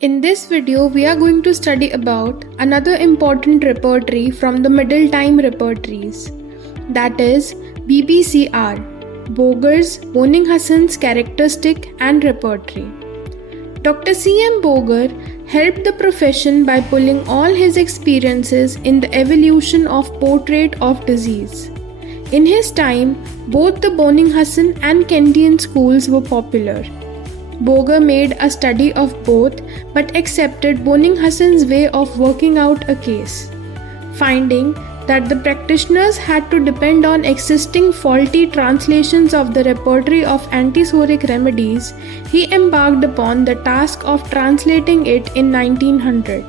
In this video, we are going to study about another important repertory from the Middle Time Repertories, that is BBCR, BOGER'S, Boenninghausen's Characteristic and Repertory. Dr. C.M. Boger helped the profession by pulling all his experiences in the evolution of portrait of disease. In his time, both the Boenninghausen and Kentian schools were popular. Boger made a study of both but accepted Boenninghausen's way of working out a case. Finding that the practitioners had to depend on existing faulty translations of the repertory of antisoric remedies, he embarked upon the task of translating it in 1900.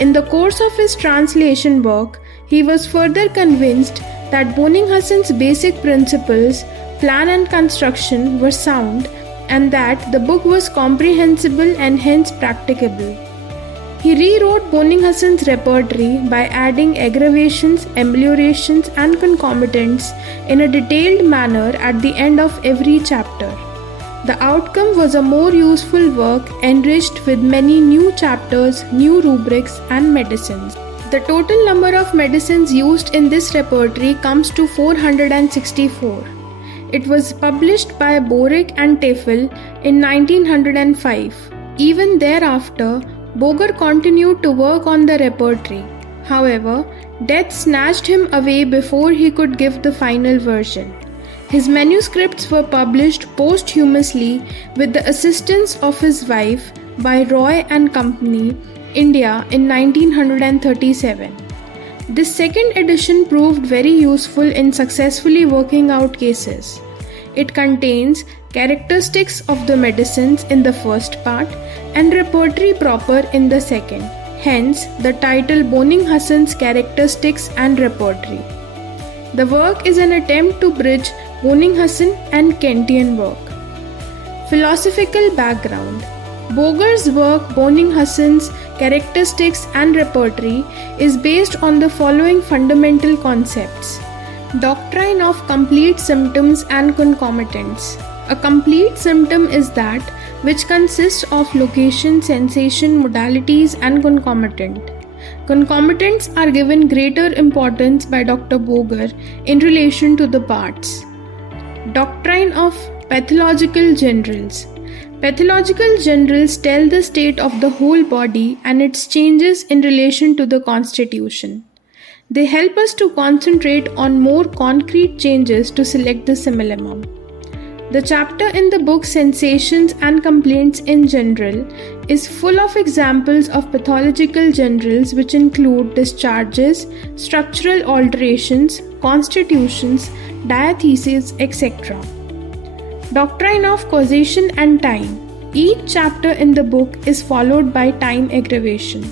In the course of his translation work, he was further convinced that Boenninghausen's basic principles, plan and construction were sound, and that the book was comprehensible and hence practicable. He rewrote Boenninghausen's repertory by adding aggravations, ameliorations, and concomitants in a detailed manner at the end of every chapter. The outcome was a more useful work enriched with many new chapters, new rubrics, and medicines. The total number of medicines used in this repertory comes to 464. It was published by Borick and Tafel in 1905. Even thereafter, Boger continued to work on the repertory. However, death snatched him away before he could give the final version. His manuscripts were published posthumously with the assistance of his wife by Roy and Company, India in 1937. This second edition proved very useful in successfully working out cases. It contains characteristics of the medicines in the first part and repertory proper in the second, hence the title Boenninghausen's Characteristics and Repertory. The work is an attempt to bridge Boenninghausen and Kentian work. Philosophical background. Boger's work Boenninghausen's Characteristics and Repertory is based on the following fundamental concepts. Doctrine of complete symptoms and concomitants. A complete symptom is that which consists of location, sensation, modalities, and concomitant. Concomitants are given greater importance by Dr. Boger in relation to the parts. Doctrine of pathological generals. Pathological generals tell the state of the whole body and its changes in relation to the constitution. They help us to concentrate on more concrete changes to select the simillimum. The chapter in the book Sensations and Complaints in General is full of examples of pathological generals which include discharges, structural alterations, constitutions, diatheses, etc. Doctrine of causation and time. Each chapter in the book is followed by time aggravation.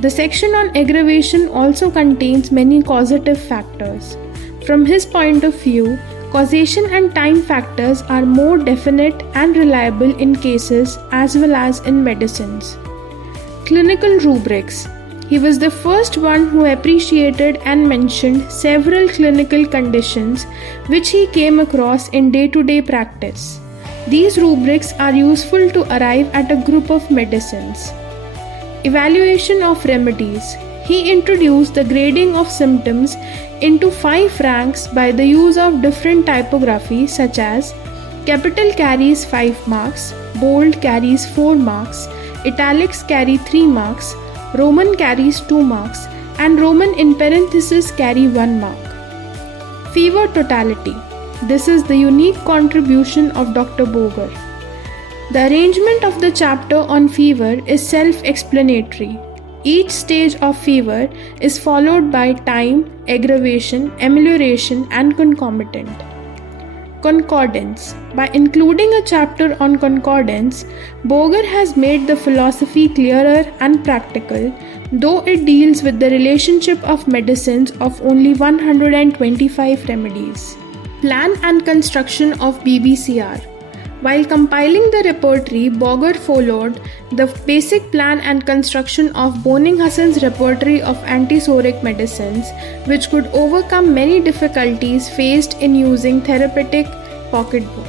The section on aggravation also contains many causative factors. From his point of view, causation and time factors are more definite and reliable in cases as well as in medicines. Clinical rubrics. He was the first one who appreciated and mentioned several clinical conditions which he came across in day-to-day practice. These rubrics are useful to arrive at a group of medicines. Evaluation of remedies. He introduced the grading of symptoms into 5 ranks by the use of different typography such as capital carries 5 marks, bold carries 4 marks, italics carry 3 marks, Roman carries 2 marks, and Roman in parenthesis carry 1 mark. Fever totality. This is the unique contribution of Dr. Boger. The arrangement of the chapter on fever is self-explanatory. Each stage of fever is followed by time, aggravation, amelioration, and concomitant. Concordance. By including a chapter on concordance, Boger has made the philosophy clearer and practical, though it deals with the relationship of medicines of only 125 remedies. Plan and construction of BBCR. While compiling the repertory, Boger followed the basic plan and construction of Boenninghausen's repertory of antisoric medicines, which could overcome many difficulties faced in using therapeutic pocketbook.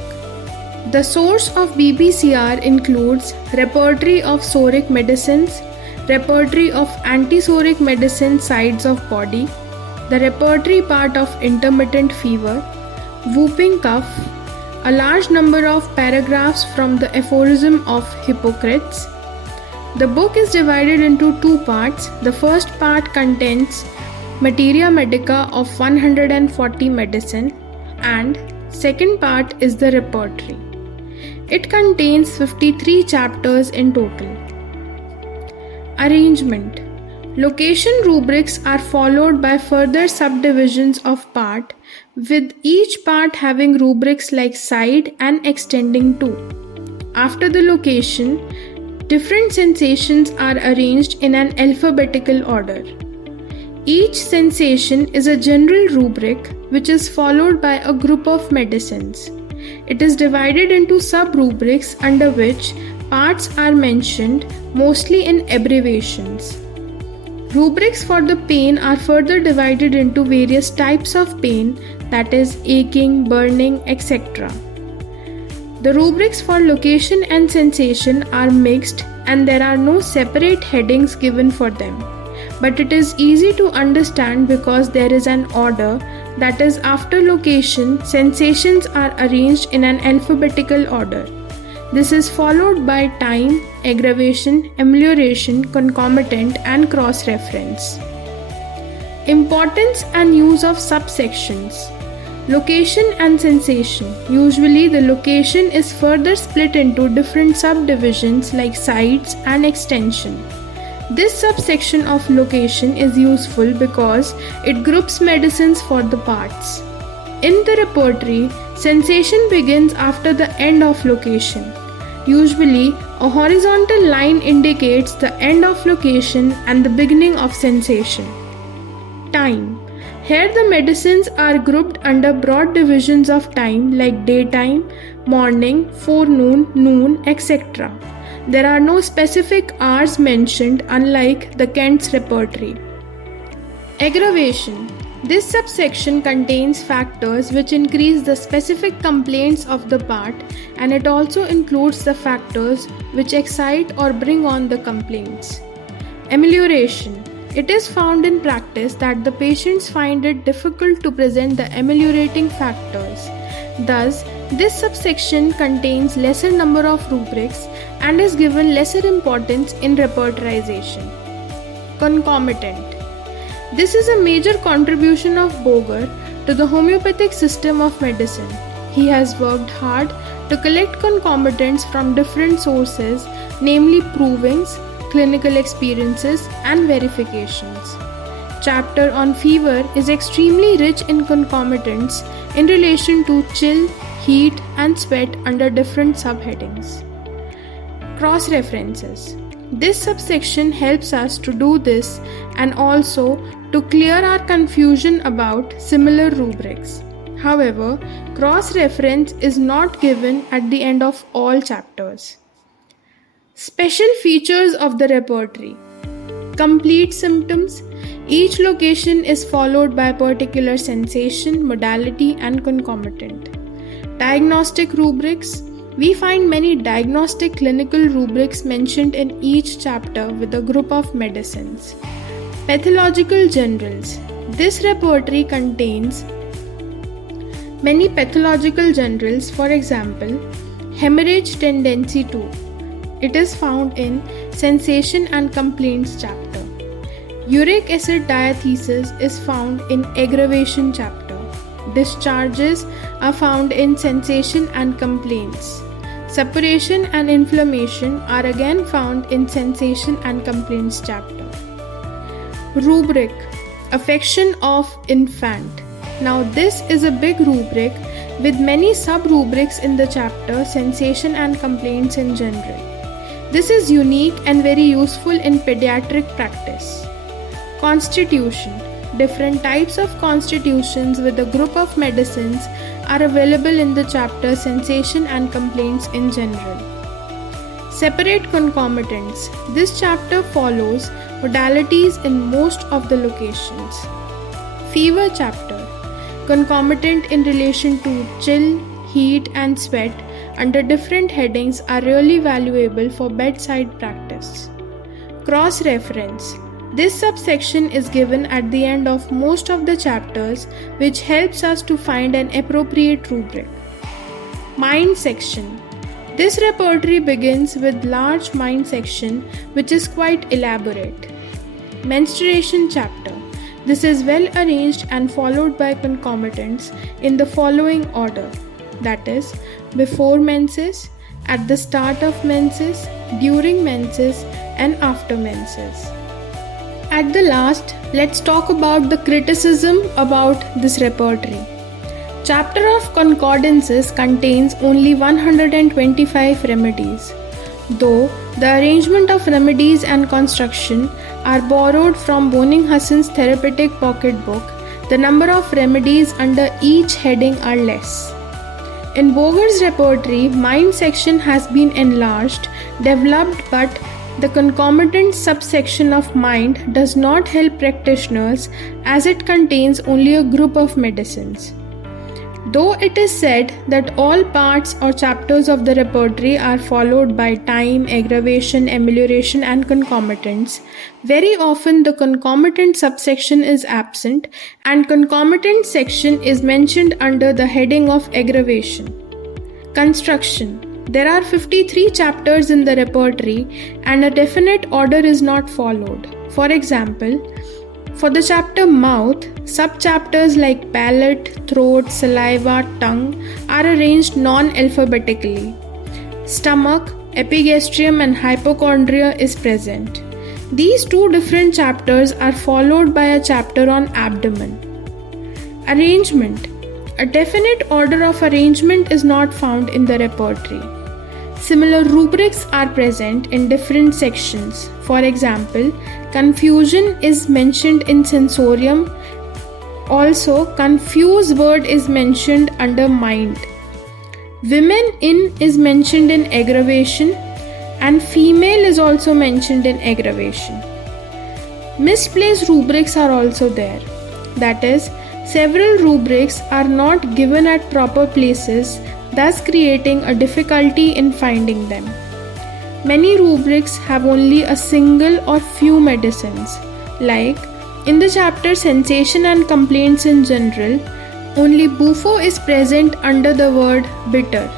The source of BBCR includes Repertory of Psoric Medicines, Repertory of Anti-Psoric Medicine Sides of Body, the Repertory part of Intermittent Fever, Whooping Cough, a large number of paragraphs from the Aphorism of Hippocrates. The book is divided into two parts. The first part contains Materia Medica of 140 medicine and second part is the Repertory. It contains 53 chapters in total. Arrangement. Location rubrics are followed by further subdivisions of part, with each part having rubrics like side and extending to. After the location, different sensations are arranged in an alphabetical order. Each sensation is a general rubric which is followed by a group of medicines. It is divided into sub-rubrics under which parts are mentioned, mostly in abbreviations. Rubrics for the pain are further divided into various types of pain, that is, aching, burning, etc. The rubrics for location and sensation are mixed and there are no separate headings given for them. But it is easy to understand because there is an order, that is, after location, sensations are arranged in an alphabetical order. This is followed by time, aggravation, amelioration, concomitant, and cross-reference. Importance and use of subsections. Location and sensation. Usually the location is further split into different subdivisions like sides and extension. This subsection of location is useful because it groups medicines for the parts. In the repertory, sensation begins after the end of location. Usually, a horizontal line indicates the end of location and the beginning of sensation. Time. Here the medicines are grouped under broad divisions of time like daytime, morning, forenoon, noon, etc. There are no specific hours mentioned, unlike the Kent's repertory. Aggravation. This subsection contains factors which increase the specific complaints of the part, and it also includes the factors which excite or bring on the complaints. Amelioration. It is found in practice that the patients find it difficult to present the ameliorating factors. Thus, this subsection contains lesser number of rubrics and is given lesser importance in repertorization. Concomitant. This is a major contribution of Boger to the homeopathic system of medicine. He has worked hard to collect concomitants from different sources, namely provings, clinical experiences, and verifications. Chapter on fever is extremely rich in concomitants in relation to chill, heat, and sweat under different subheadings. Cross-references. This subsection helps us to do this and also to clear our confusion about similar rubrics. However, cross-reference is not given at the end of all chapters. Special features of the repertory. Complete symptoms. Each location is followed by a particular sensation, modality, and concomitant. Diagnostic rubrics. We find many diagnostic clinical rubrics mentioned in each chapter with a group of medicines. Pathological generals. This repertory contains many pathological generals, for example, hemorrhage tendency to. It is found in Sensation and Complaints chapter. Uric acid diathesis is found in Aggravation chapter. Discharges are found in Sensation and Complaints. Suppuration and inflammation are again found in Sensation and Complaints chapter. Rubric. Affection of infant. Now this is a big rubric with many sub-rubrics in the chapter Sensation and Complaints in general. This is unique and very useful in pediatric practice. Constitution. Different types of constitutions with a group of medicines are available in the chapter Sensation and Complaints in general. Separate concomitants. This chapter follows modalities in most of the locations. Fever chapter. Concomitant in relation to chill, heat, and sweat under different headings are really valuable for bedside practice. Cross-reference. This subsection is given at the end of most of the chapters, which helps us to find an appropriate rubric. Mind section. This repertory begins with large mind section, which is quite elaborate. Menstruation chapter. This is well arranged and followed by concomitants in the following order, that is, before menses, at the start of menses, during menses, and after menses. At the last, let's talk about the criticism about this repertory. Chapter of concordances contains only 125 remedies. Though the arrangement of remedies and construction are borrowed from Boenninghausen's therapeutic pocketbook, the number of remedies under each heading are less. In BOGER'S repertory, mind section has been enlarged, developed, but the concomitant subsection of mind does not help practitioners as it contains only a group of medicines. Though it is said that all parts or chapters of the repertory are followed by time, aggravation, amelioration, and concomitants, very often the concomitant subsection is absent and concomitant section is mentioned under the heading of aggravation. Construction. There are 53 chapters in the repertory and a definite order is not followed. For example, for the chapter mouth, sub-chapters like palate, throat, saliva, tongue are arranged non-alphabetically. Stomach, epigastrium and hypochondria is present. These two different chapters are followed by a chapter on abdomen. Arrangement. A definite order of arrangement is not found in the repertory. Similar rubrics are present in different sections. For example, confusion is mentioned in sensorium. Also, confuse word is mentioned under mind. Women in is mentioned in aggravation and female is also mentioned in aggravation. Misplaced rubrics are also there. That is, several rubrics are not given at proper places, thus creating a difficulty in finding them. Many rubrics have only a single or few medicines, like in the chapter Sensation and Complaints in General, only bufo is present under the word bitter.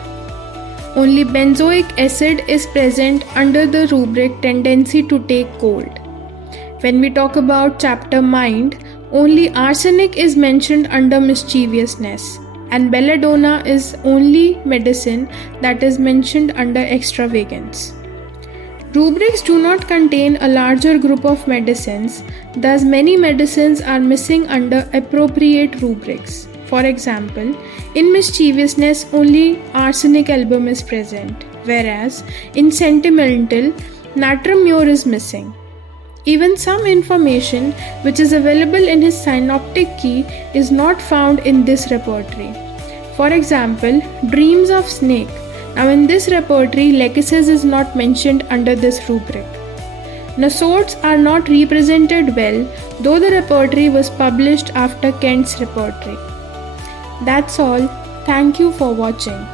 Only benzoic acid is present under the rubric Tendency to Take Cold. When we talk about chapter Mind, only arsenic is mentioned under mischievousness, and belladonna is only medicine that is mentioned under extravagance. Rubrics do not contain a larger group of medicines, thus many medicines are missing under appropriate rubrics. For example, in mischievousness only arsenic album is present, whereas in sentimental, natrum mur is missing. Even some information which is available in his synoptic key is not found in this repertory. For example, Dreams of Snake. Now in this repertory, Lachesis is not mentioned under this rubric. Nosodes are not represented well, though the repertory was published after Kent's repertory. That's all. Thank you for watching.